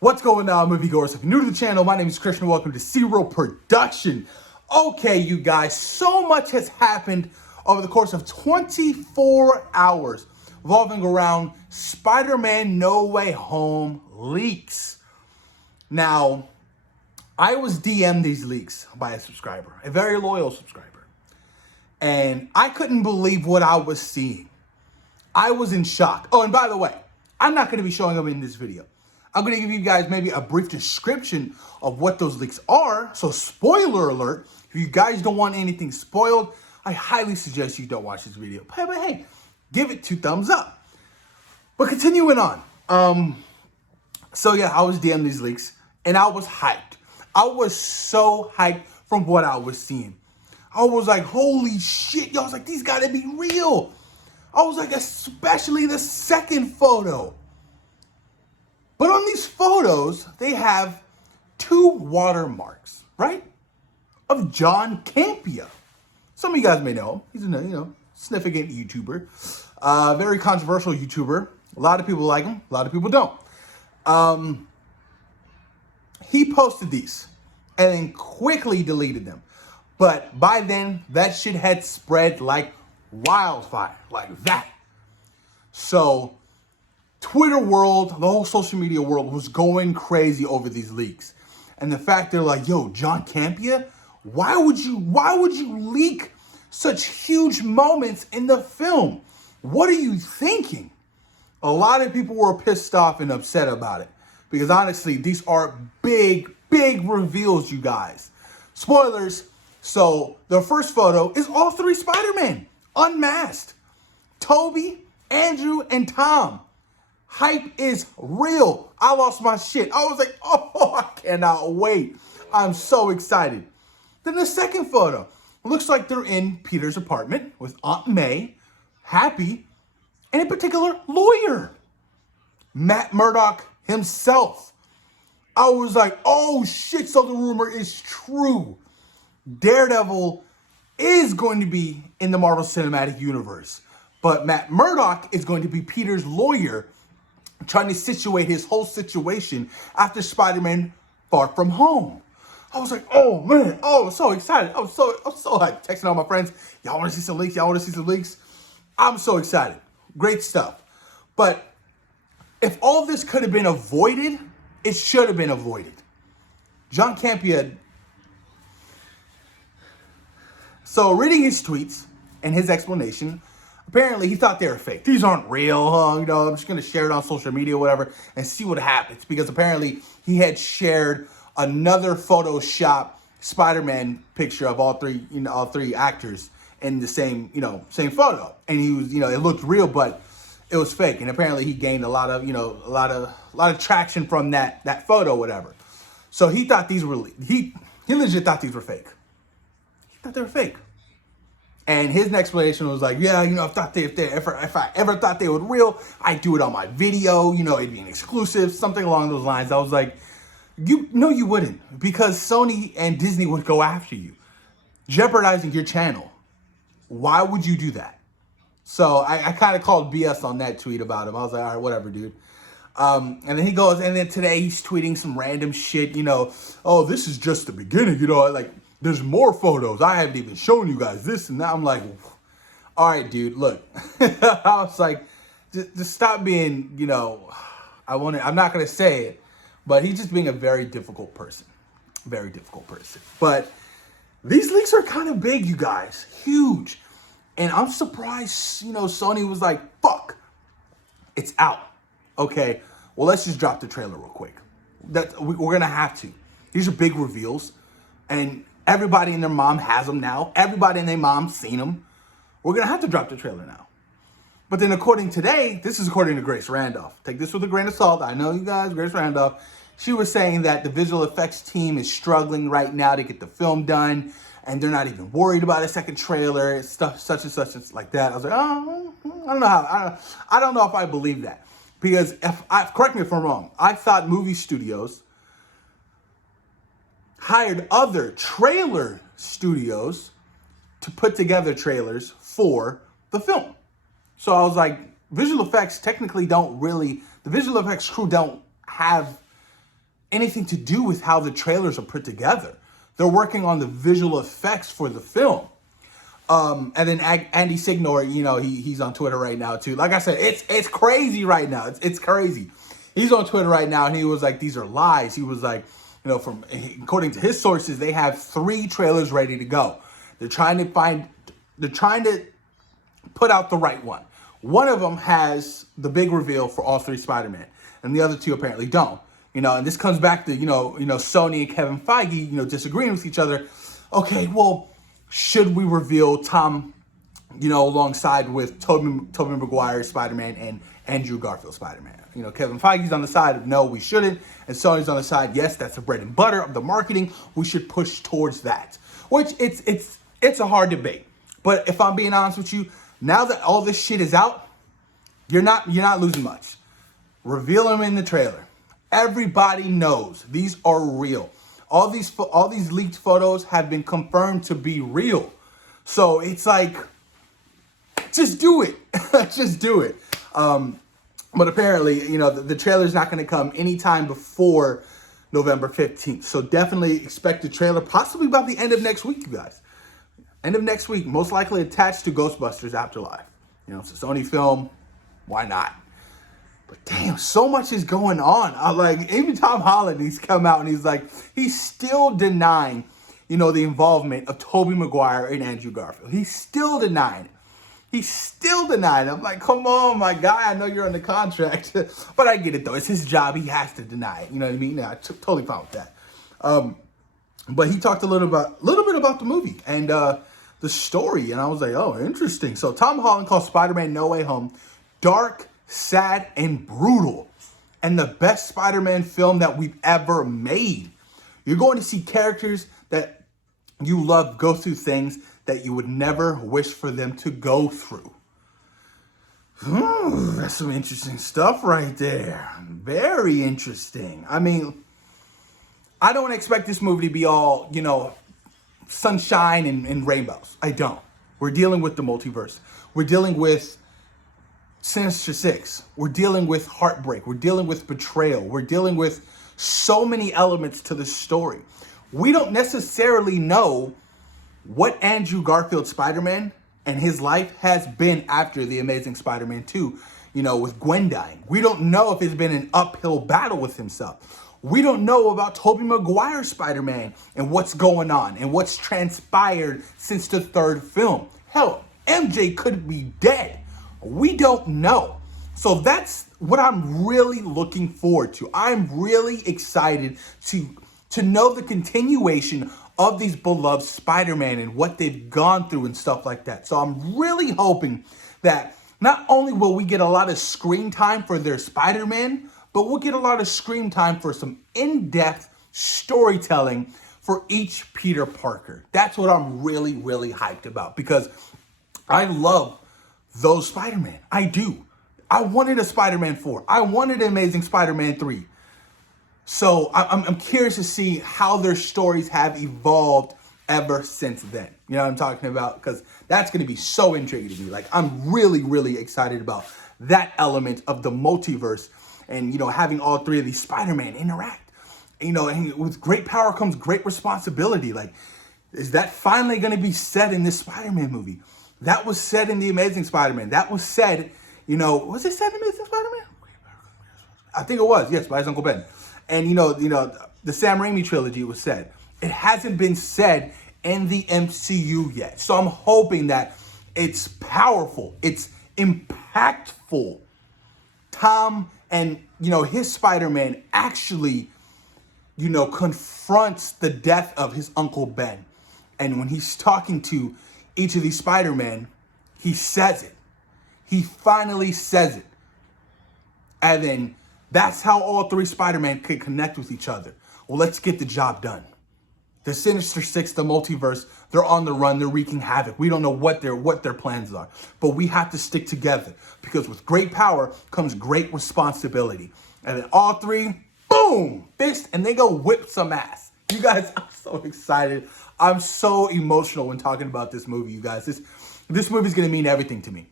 What's going on, moviegoers? If you're new to the channel, my name is Christian. Welcome to Zero Production. Okay, you guys, so much has happened over the course of 24 hours revolving around Spider-Man No Way Home leaks. Now, I was DM'd these leaks by a subscriber, a very loyal subscriber, and I couldn't believe what I was seeing. I was in shock. Oh, and by the way, I'm not going to be showing them in this video. I'm going to give you guys maybe a brief description of what those leaks are. So spoiler alert, if you guys don't want anything spoiled, I highly suggest you don't watch this video. But hey, give it 2 thumbs up. But continuing on. So yeah, I was DMing these leaks and I was hyped. I was so hyped from what I was seeing. I was like, holy shit. Yo, I was like, these gotta be real. I was like, especially the second photo. But on these photos, they have 2 watermarks, right? Of John Campea. Some of you guys may know him. He's a significant YouTuber. Very controversial YouTuber. A lot of people like him. A lot of people don't. He posted these and then quickly deleted them. But by then, that shit had spread like wildfire, like that. So Twitter world, the whole social media world was going crazy over these leaks. And the fact they're like, yo, John Campea, why would you leak such huge moments in the film? What are you thinking? A lot of people were pissed off and upset about it. Because honestly, these are big reveals, you guys. Spoilers. So the first photo is all 3 Spider-Man unmasked. Toby, Andrew, and Tom. Hype is real. I lost my shit. I was like, oh, I cannot wait. I'm so excited. Then the second photo looks like they're in Peter's apartment with Aunt May, Happy, and in particular, lawyer, Matt Murdock himself. I was like, oh shit, so the rumor is true. Daredevil is going to be in the Marvel Cinematic Universe, but Matt Murdock is going to be Peter's lawyer, trying to situate his whole situation after Spider-Man Far From Home. I was like, oh man, oh, I'm so excited. I was so hyped. Texting all my friends, y'all want to see some leaks? Y'all want to see some leaks? I'm so excited. Great stuff. But if all this could have been avoided, it should have been avoided. John Campea. So reading his tweets and his explanation, apparently he thought they were fake. These aren't real, I'm just going to share it on social media or whatever and see what happens. Because apparently he had shared another Photoshop Spider-Man picture of all three actors in the same photo. And he was, it looked real, but it was fake. And apparently he gained a lot of traction from that photo, whatever. So he thought these were, he legit thought these were fake. He thought they were fake. And his explanation was like, yeah, if I ever thought they were real, I'd do it on my video, it'd be an exclusive, something along those lines. I was like, no, you wouldn't, because Sony and Disney would go after you, jeopardizing your channel. Why would you do that? So I kind of called BS on that tweet about him. I was like, all right, whatever, dude. And then he goes, and then today he's tweeting some random shit, oh, this is just the beginning, like, there's more photos. I haven't even shown you guys this and that. I'm like, all right, dude, look. I was like, just stop being, I'm not going to say it, but he's just being a very difficult person. Very difficult person. But these leaks are kind of big, you guys. Huge. And I'm surprised, Sony was like, fuck, it's out. Okay, well, let's just drop the trailer real quick. We're going to have to. These are big reveals. And everybody and their mom has them now. Everybody and their mom's seen them. We're going to have to drop the trailer now. But then this is according to Grace Randolph. Take this with a grain of salt. I know you guys, Grace Randolph. She was saying that the visual effects team is struggling right now to get the film done. And they're not even worried about a second trailer, stuff such and such and like that. I was like, oh, I don't know if I believe that. Because correct me if I'm wrong, I thought movie studios hired other trailer studios to put together trailers for the film. So I was like, visual effects technically the visual effects crew don't have anything to do with how the trailers are put together. They're working on the visual effects for the film. And then Andy Signor, he's on Twitter right now too. Like I said, it's crazy right now. It's crazy. He's on Twitter right now, and he was like, "These are lies." He was like, according to his sources, they have 3 trailers ready to go. They're trying to put out the right one. One of them has the big reveal for all 3 Spider-Man, and the other 2 apparently don't. And this comes back to Sony and Kevin Feige, disagreeing with each other. Okay, well, should we reveal Tom, alongside with Tobey Maguire's Spider-Man and Andrew Garfield's Spider-Man? Kevin Feige's on the side of no, we shouldn't, and Sony's on the side, yes, that's the bread and butter of the marketing. We should push towards that. Which it's a hard debate. But if I'm being honest with you, now that all this shit is out, you're not losing much. Reveal them in the trailer. Everybody knows these are real. All these leaked photos have been confirmed to be real. So it's like, just do it. Just do it. But apparently, the trailer's not going to come anytime before November 15th. So definitely expect the trailer possibly by the end of next week, you guys. End of next week, most likely attached to Ghostbusters Afterlife. It's a Sony film. Why not? But damn, so much is going on. Even Tom Holland, he's come out and he's like, he's still denying, the involvement of Tobey Maguire and Andrew Garfield. He's still denying it. He's still denying it. I'm like, come on, my guy. I know you're on the contract. But I get it, though. It's his job. He has to deny it. You know what I mean? Yeah, totally fine with that. But he talked a little bit about the movie and the story. And I was like, oh, interesting. So Tom Holland calls Spider-Man No Way Home dark, sad, and brutal, and the best Spider-Man film that we've ever made. You're going to see characters that you love go through things that you would never wish for them to go through. That's some interesting stuff right there. Very interesting. I mean, I don't expect this movie to be all, sunshine and rainbows. I don't. We're dealing with the multiverse. We're dealing with Sinister Six. We're dealing with heartbreak. We're dealing with betrayal. We're dealing with so many elements to the story. We don't necessarily know what Andrew Garfield's Spider-Man and his life has been after The Amazing Spider-Man 2, with Gwen dying. We don't know if it's been an uphill battle with himself. We don't know about Tobey Maguire's Spider-Man and what's going on and what's transpired since the 3rd film. Hell, MJ could be dead. We don't know. So that's what I'm really looking forward to. I'm really excited to know the continuation of these beloved Spider-Man and what they've gone through and stuff like that. So I'm really hoping that not only will we get a lot of screen time for their Spider-Man, but we'll get a lot of screen time for some in-depth storytelling for each Peter Parker. That's what I'm really, really hyped about, because I love those Spider-Man. I do. I wanted a Spider-Man 4. I wanted an Amazing Spider-Man 3. So I'm curious to see how their stories have evolved ever since then. You know what I'm talking about? Because that's going to be so intriguing to me. I'm really, really excited about that element of the multiverse and, having all 3 of these Spider-Man interact. And with great power comes great responsibility. Is that finally going to be said in this Spider-Man movie? That was said in The Amazing Spider-Man. That was said, was it said in Amazing Spider-Man? I think it was, yes, by his Uncle Ben. And, the Sam Raimi trilogy was said. It hasn't been said in the MCU yet. So I'm hoping that it's powerful. It's impactful. Tom and, his Spider-Man actually, confronts the death of his Uncle Ben. And when he's talking to each of these Spider-Man, he says it. He finally says it. And then that's how all 3 Spider-Man could connect with each other. Well, let's get the job done. The Sinister Six, the multiverse, they're on the run. They're wreaking havoc. We don't know what their plans are. But we have to stick together, because with great power comes great responsibility. And then all 3, boom, fist, and they go whip some ass. You guys, I'm so excited. I'm so emotional when talking about this movie, you guys. This movie is going to mean everything to me.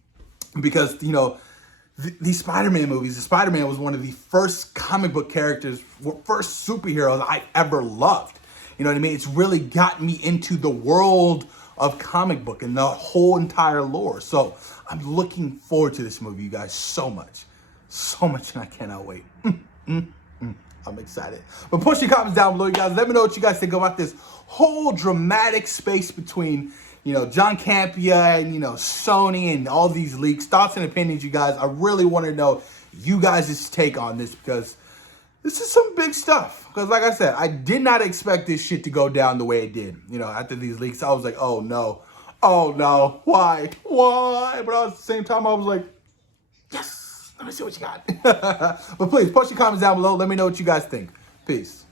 Because, these Spider-Man movies. Spider-Man was one of the first comic book characters, first superheroes I ever loved. You know what I mean? It's really gotten me into the world of comic book and the whole entire lore. So I'm looking forward to this movie, you guys, so much, and I cannot wait. I'm excited. But push your comments down below, you guys. Let me know what you guys think about this whole dramatic space between, John Campea and, Sony and all these leaks. Thoughts and opinions, you guys. I really want to know you guys' take on this because this is some big stuff. Because like I said, I did not expect this shit to go down the way it did. After these leaks, I was like, oh no, why? But at the same time, I was like, yes. Let me see what you got. But please, post your comments down below. Let me know what you guys think. Peace.